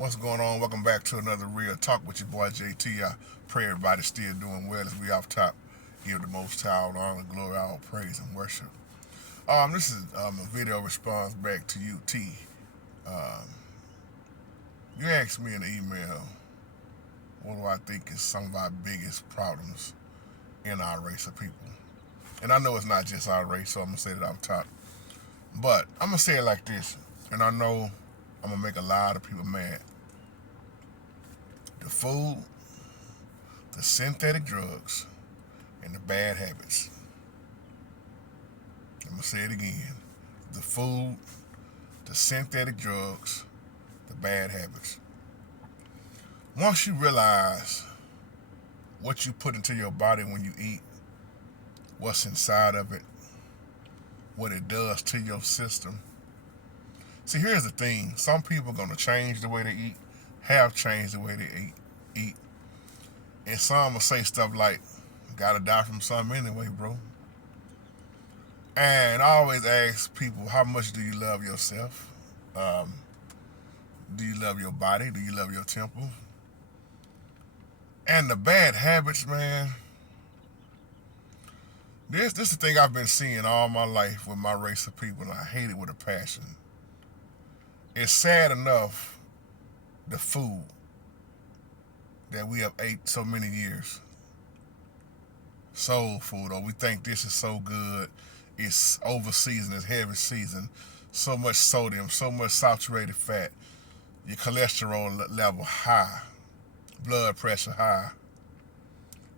What's going on? Welcome back to another Real Talk with your boy JT. I pray everybody's still doing well as we off top. Give the Most High all honor, glory, all praise, and worship. This is a video response back to you, T. You asked me in the email, what do I think is some of our biggest problems in our race of people? And I know it's not just our race, so I'm going to say it off top. But I'm going to say it like this, and I know I'm going to make a lot of people mad. The food, the synthetic drugs, and the bad habits. I'm going to say it again. The food, the synthetic drugs, the bad habits. Once you realize what you put into your body when you eat, what's inside of it, what it does to your system. See, here's the thing. Some people are going to change the way they eat, have changed the way they eat. And some will say stuff like, gotta die from something anyway, bro. And I always ask people, how much do you love yourself? Do you love your body? Do you love your temple? And the bad habits, man, this is the thing I've been seeing all my life with my race of people, and I hate it with a passion. It's sad enough, the food that we have ate so many years. Soul food, or we think this is so good, it's over seasoned, it's heavy seasoned, so much sodium, so much saturated fat, your cholesterol level high, blood pressure high,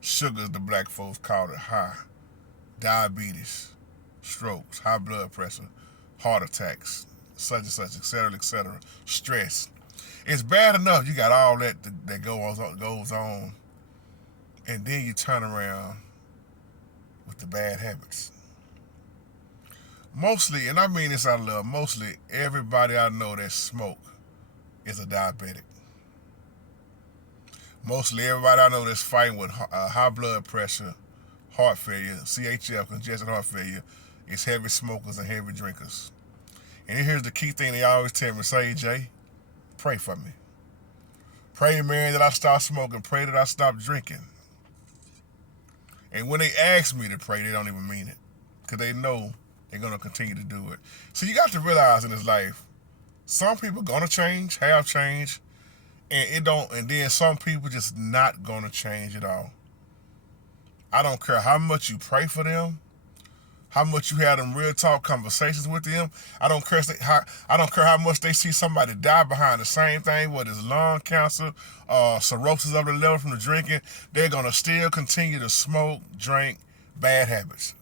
sugars, the black folks call it, high, diabetes, strokes, high blood pressure, heart attacks, such and such, etc., stress. It's bad enough you got all that goes on, and then you turn around with the bad habits. Mostly, and I mean this out of love, mostly everybody I know that smoke is a diabetic. Mostly everybody I know that's fighting with high blood pressure, heart failure, CHF, congestive heart failure, is heavy smokers and heavy drinkers. And here's the key thing they always tell me, say, Jay, pray for me. Pray, man, that I stop smoking. Pray that I stop drinking. And when they ask me to pray, they don't even mean it, because they know they're going to continue to do it. So you got to realize in this life, some people going to change, have changed, and then some people just not going to change at all. I don't care how much you pray for them, how much you have them real talk conversations with them. I don't care how much they see somebody die behind the same thing, whether it's lung cancer, cirrhosis of the liver from the drinking. They're gonna still continue to smoke, drink, bad habits.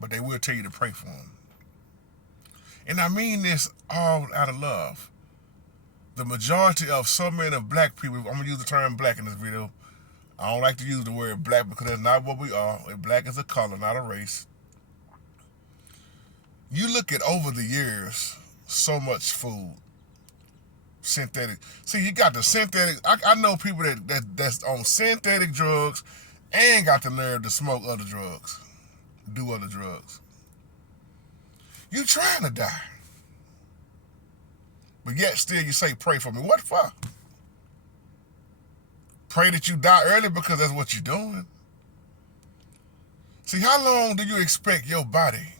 But they will tell you to pray for them. And I mean this all out of love. The majority of so many of black people, I'm gonna use the term black in this video. I don't like to use the word black because that's not what we are. Black is a color, not a race. You look at over the years, so much food, synthetic. See, you got the synthetic. I know people that's on synthetic drugs and got the nerve to smoke other drugs, do other drugs. You trying to die, but yet still you say pray for me. What for? Pray that you die early because that's what you're doing. See, how long do you expect your body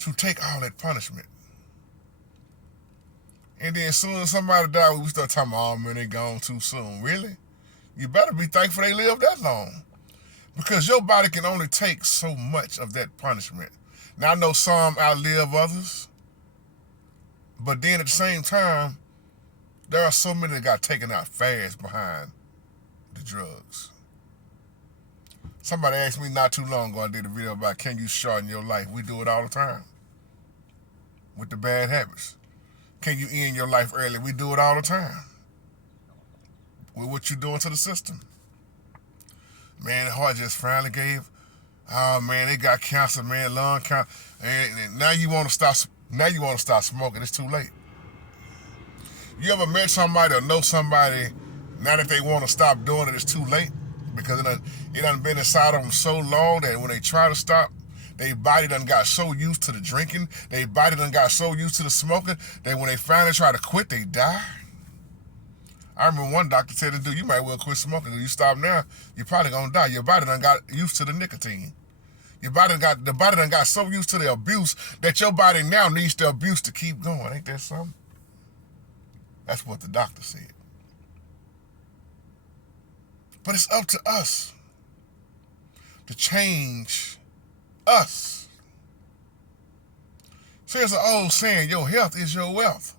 to take all that punishment? And then as soon as somebody dies, we start talking about, oh man, they gone too soon. Really? You better be thankful they lived that long, because your body can only take so much of that punishment. Now, I know some outlive others, but then at the same time, there are so many that got taken out fast behind the drugs. Somebody asked me not too long ago, I did a video about, can you shorten your life? We do it all the time with the bad habits. Can you end your life early? We do it all the time with what you're doing to the system. Man, the heart just finally gave. Oh man, they got cancer, man, lung cancer. And now you want to stop. Now you want to stop smoking. It's too late. You ever met somebody or know somebody, now that they want to stop doing it, it's too late? Because it done been inside of them so long that when they try to stop, Their body done got so used to the drinking, their body done got so used to the smoking, that when they finally try to quit, they die. I remember one doctor said, dude, you might well quit smoking. If you stop now, you're probably gonna die. Your body done got used to the nicotine. The body done got so used to the abuse that your body now needs the abuse to keep going. Ain't that something? That's what the doctor said. But it's up to us to change us. So there's an old saying, your health is your wealth.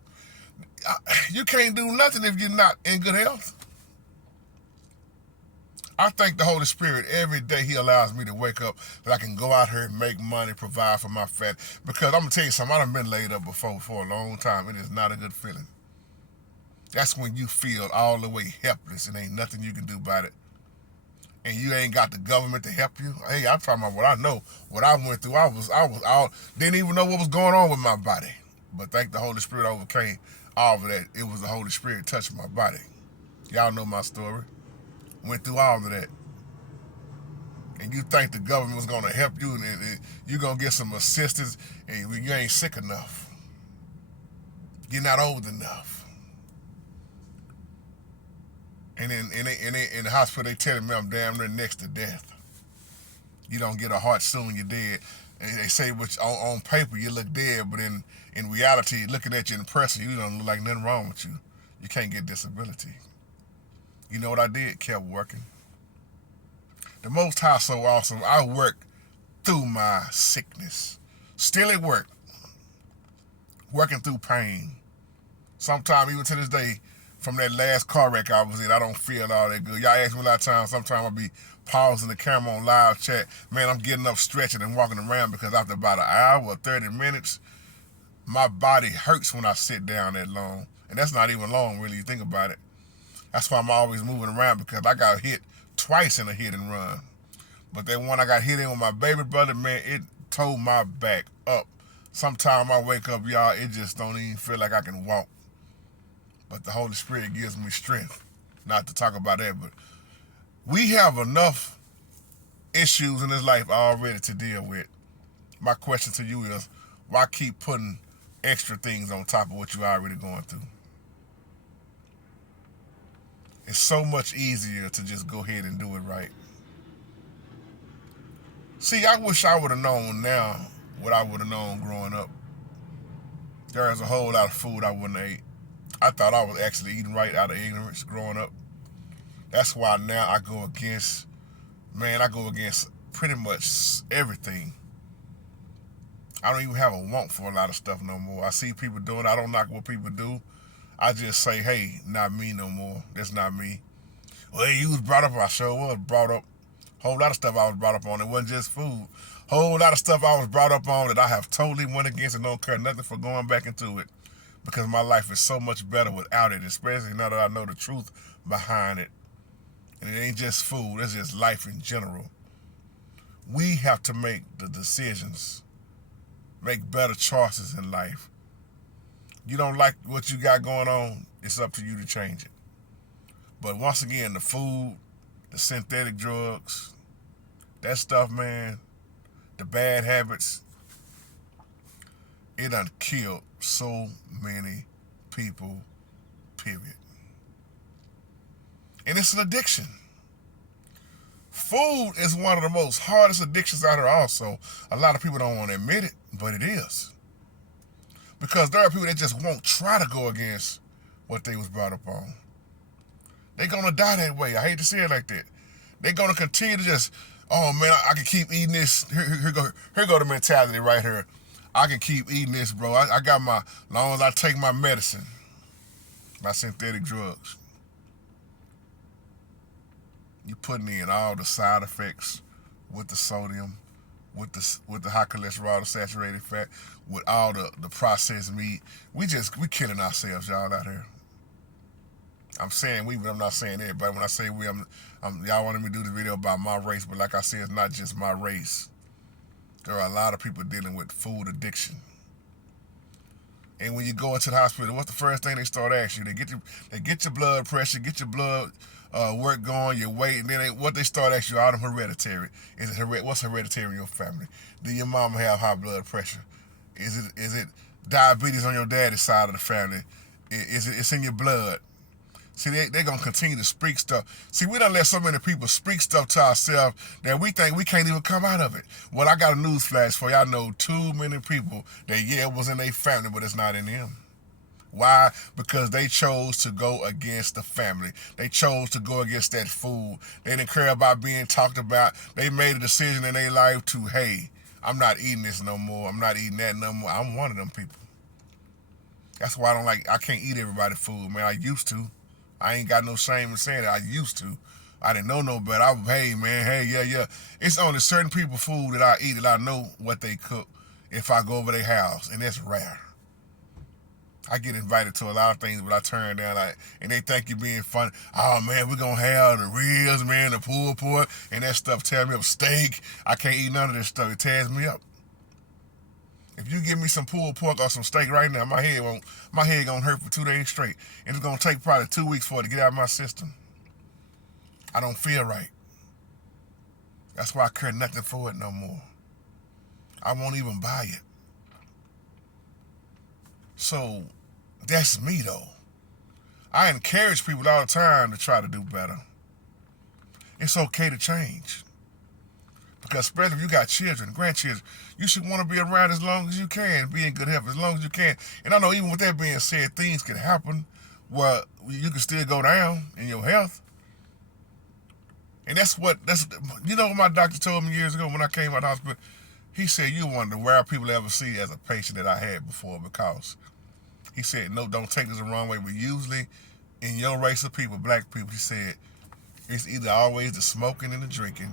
You can't do nothing if you're not in good health. I thank the Holy Spirit every day He allows me to wake up that I can go out here and make money, provide for my family. Because I'm going to tell you something, I done been laid up before for a long time. It is not a good feeling. That's when you feel all the way helpless and ain't nothing you can do about it. And you ain't got the government to help you. Hey, I'm talking about what I know, what I went through. I was out, didn't even know what was going on with my body. But thank the Holy Spirit overcame all of that. It was the Holy Spirit touching my body. Y'all know my story. Went through all of that. And you think the government was going to help you and you're going to get some assistance and you ain't sick enough. You're not old enough. And in the hospital, they telling me I'm damn near next to death. You don't get a heart soon, you're dead. And they say which on paper you look dead, but in reality, looking at you in person, you don't look like nothing wrong with you. You can't get disability. You know what I did? Kept working. The Most High so awesome. I worked through my sickness. Still at work. Working through pain. Sometimes, even to this day, from that last car wreck I was in, I don't feel all that good. Y'all ask me a lot of times, sometimes I'll be pausing the camera on live chat. Man, I'm getting up, stretching and walking around because after about an hour or 30 minutes, my body hurts when I sit down that long. And that's not even long, really, you think about it. That's why I'm always moving around, because I got hit twice in a hit and run. But that one I got hit in with my baby brother, man, it tore my back up. Sometimes I wake up, y'all, it just don't even feel like I can walk. But the Holy Spirit gives me strength. Not to talk about that, but we have enough issues in this life already to deal with. My question to you is, why keep putting extra things on top of what you're already going through? It's so much easier to just go ahead and do it right. See, I wish I would have known now what I would have known growing up. There's a whole lot of food I wouldn't have ate. I thought I was actually eating right out of ignorance growing up. That's why now I go against pretty much everything. I don't even have a want for a lot of stuff no more. I see people doing it. I don't knock what people do. I just say, hey, not me no more. That's not me. Well, you was brought up, I sure was brought up. Whole lot of stuff I was brought up on. It wasn't just food. Whole lot of stuff I was brought up on that I have totally went against and don't care nothing for going back into it. Because my life is so much better without it, especially now that I know the truth behind it. And it ain't just food, it's just life in general. We have to make the decisions, make better choices in life. You don't like what you got going on, it's up to you to change it. But once again, the food, the synthetic drugs, that stuff, man, the bad habits, it done killed so many people, period. And it's an addiction. Food is one of the most hardest addictions out there also. A lot of people don't want to admit it, but it is. Because there are people that just won't try to go against what they was brought up on. They're going to die that way. I hate to say it like that. They're going to continue to just, oh man, I can keep eating this. Here go the mentality right here. I can keep eating this, bro. I got my, long as I take my medicine, my synthetic drugs. You putting in all the side effects with the sodium, with the high cholesterol, the saturated fat, with all the processed meat. We killing ourselves, y'all, out here. I'm saying we, but I'm not saying everybody. When I say we, y'all wanted me to do the video about my race, but like I said, it's not just my race. There are a lot of people dealing with food addiction. And when you go into the hospital, what's the first thing they start asking you? They get your blood pressure, get your blood work going, your weight, and then what they start asking you, all them hereditary. What's hereditary in your family? Do your mama have high blood pressure? Is it diabetes on your daddy's side of the family? It's in your blood? See, they're going to continue to speak stuff. See, we done let so many people speak stuff to ourselves that we think we can't even come out of it. Well, I got a news flash for you. I know too many people that, it was in their family, but it's not in them. Why? Because they chose to go against the family. They chose to go against that food. They didn't care about being talked about. They made a decision in their life to, hey, I'm not eating this no more. I'm not eating that no more. I'm one of them people. That's why I can't eat everybody's food, man. I used to. I ain't got no shame in saying it. I used to. I didn't know no better. Yeah. It's only certain people food that I eat that I know what they cook if I go over their house, and that's rare. I get invited to a lot of things, but I turn down, and they think you're being funny. Oh, man, we're going to have the ribs, man, the pulled pork, and that stuff tears me up. Steak, I can't eat none of this stuff. It tears me up. If you give me some pulled pork or some steak right now, my head gonna hurt for 2 days straight. And it's gonna take probably 2 weeks for it to get out of my system. I don't feel right. That's why I care nothing for it no more. I won't even buy it. So, that's me though. I encourage people all the time to try to do better. It's okay to change. Because especially if you got children, grandchildren, you should want to be around as long as you can, be in good health as long as you can. And I know even with that being said, things can happen where you can still go down in your health. And what my doctor told me years ago when I came out of the hospital? He said, you're one of the rare people I ever see as a patient that I had before, because he said, no, don't take this the wrong way, but usually in your race of people, black people, he said, it's either always the smoking and the drinking,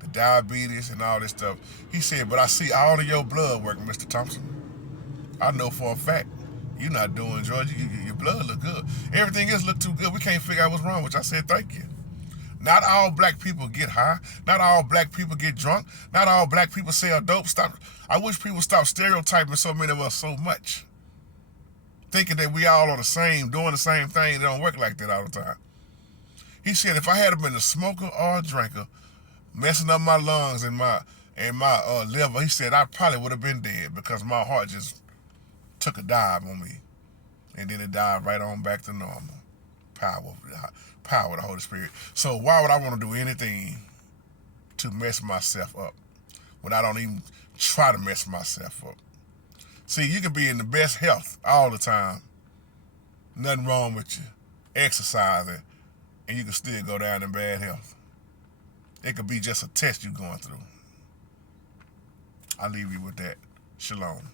the diabetes and all this stuff. He said, but I see all of your blood work, Mr. Thompson. I know for a fact you're not doing drugs. Your blood look good. Everything else look too good. We can't figure out what's wrong with you. I said, thank you. Not all black people get high. Not all black people get drunk. Not all black people sell dope. I wish people stop stereotyping so many of us so much. Thinking that we all are the same, doing the same thing. It don't work like that all the time. He said, if I had been a smoker or a drinker, messing up my lungs and my liver, he said I probably would have been dead, because my heart just took a dive on me, and then it dived right on back to normal. Power of the Holy Spirit. So why would I want to do anything to mess myself up when I don't even try to mess myself up? See, you can be in the best health all the time, nothing wrong with you, exercising, and you can still go down in bad health. It could be just a test you're going through. I'll leave you with that. Shalom.